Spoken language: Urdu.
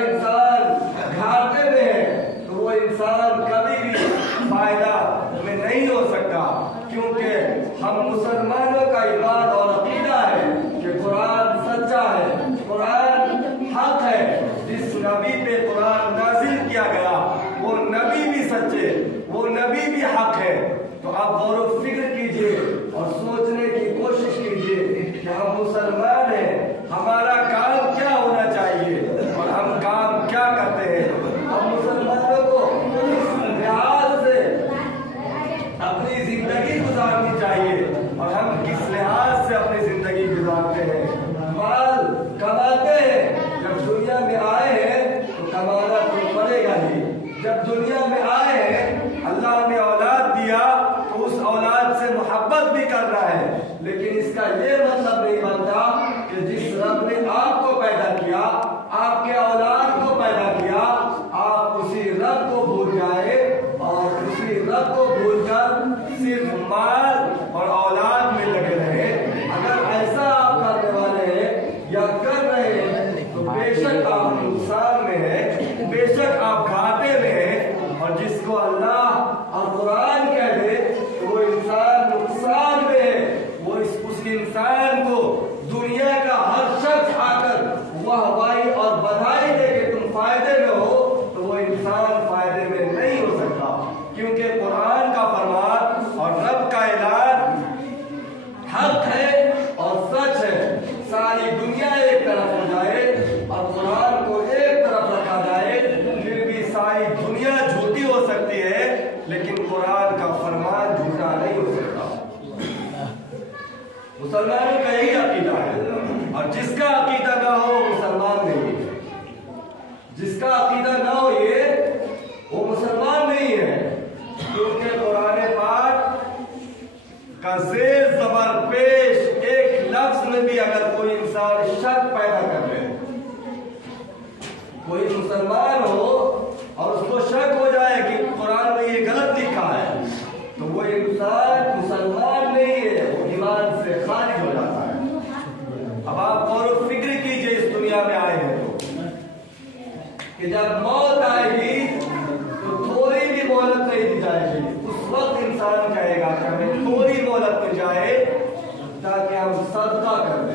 انسان گھاٹے میں ہے تو وہ انسان کبھی بھی فائدہ میں نہیں ہو سکتا، کیونکہ ہم مسلمانوں کا ایمان اور عقیدہ ہے کہ قرآن سچا ہے، قرآن حق ہے۔ جس نبی پہ قرآن نازل کیا گیا وہ نبی بھی سچے، وہ نبی بھی حق ہے۔ تو آپ غور و فکر کیجئے اور سوچنے کی کوشش کیجئے کہ ہم مسلمان ہیں، ہمارا کام کیا ہونا چاہیے اور ہم کام کیا کرتے ہیں۔ ہم مسلمانوں کو اس لحاظ سے اپنی زندگی گزارنی چاہیے اور ہم کس لحاظ سے اپنی زندگی گزارتے ہیں۔ مال کماتے ہیں، جب دنیا میں آئے ہیں تو کمانا تو پڑے گا ہی۔ جب دنیا میں آئے ہیں اللہ نے اولاد دیا تو اس اولاد سے محبت بھی کر رہا ہے، لیکن اس کا یہ مطلب نہیں بنتا کہ جس رب نے آپ کو پیدا کیا، آپ کے اولاد کو پیدا کیا، آپ اسی رب کو بھول جائے اور اسی رب کو بھول کر صرف مال اور اولاد میں لگے رہے۔ اگر ایسا آپ کرنے والے ہیں یا کر رہے ہیں تو بے شک آپ نقصان میں ہیں، بے شک آپ گھاٹے میں ہیں، اور جس کو اللہ اور قرآن کہہ دے تو وہ انسان نقصان میں ہے۔ وہ اس انسان کو دنیا کا ہر شخص آ کر واہوائی اور بدھائی دے کہ تم فائدے میں ہو تو وہ انسان فائدے میں نہیں ہو سکتا، کیونکہ قرآن کا فرمان اور رب کا اعلان حق ہے اور سچ ہے۔ ساری دنیا ایک طرف ہو جائے اور قرآن کو ایک طرف رکھا جائے، پھر بھی ساری دنیا جھوٹی ہو سکتی ہے لیکن قرآن کا فرمان جھوٹا نہیں ہو سکتا۔ مسلمانوں کا یہی عقیدہ ہے، اور جس کا عقیدہ نہ ہو مسلمان نہیں ہے۔ جس کا عقیدہ نہ ہو یہ وہ مسلمان نہیں ہے، کیونکہ قرآن پاک کا زیر زبر پیش ایک لفظ میں بھی اگر کوئی انسان شک پیدا کر لے، کوئی مسلمان ہو اور اس کو شک ہو جائے کہ قرآن میں یہ غلط لکھا ہے تو وہ انسان مسلمان نہیں ہے، وہ ایمان سے خارج ہو جاتا ہے۔ اب آپ غور و فکر کیجئے اس دنیا میں آئے ہیں تو کہ جب موت آئے گی تو تھوڑی بھی مہلت نہیں دی جائے گی۔ اس وقت انسان کہے گا کہ ہمیں تھوڑی مہلت مل جائے تاکہ ہم صدقہ کر دیں۔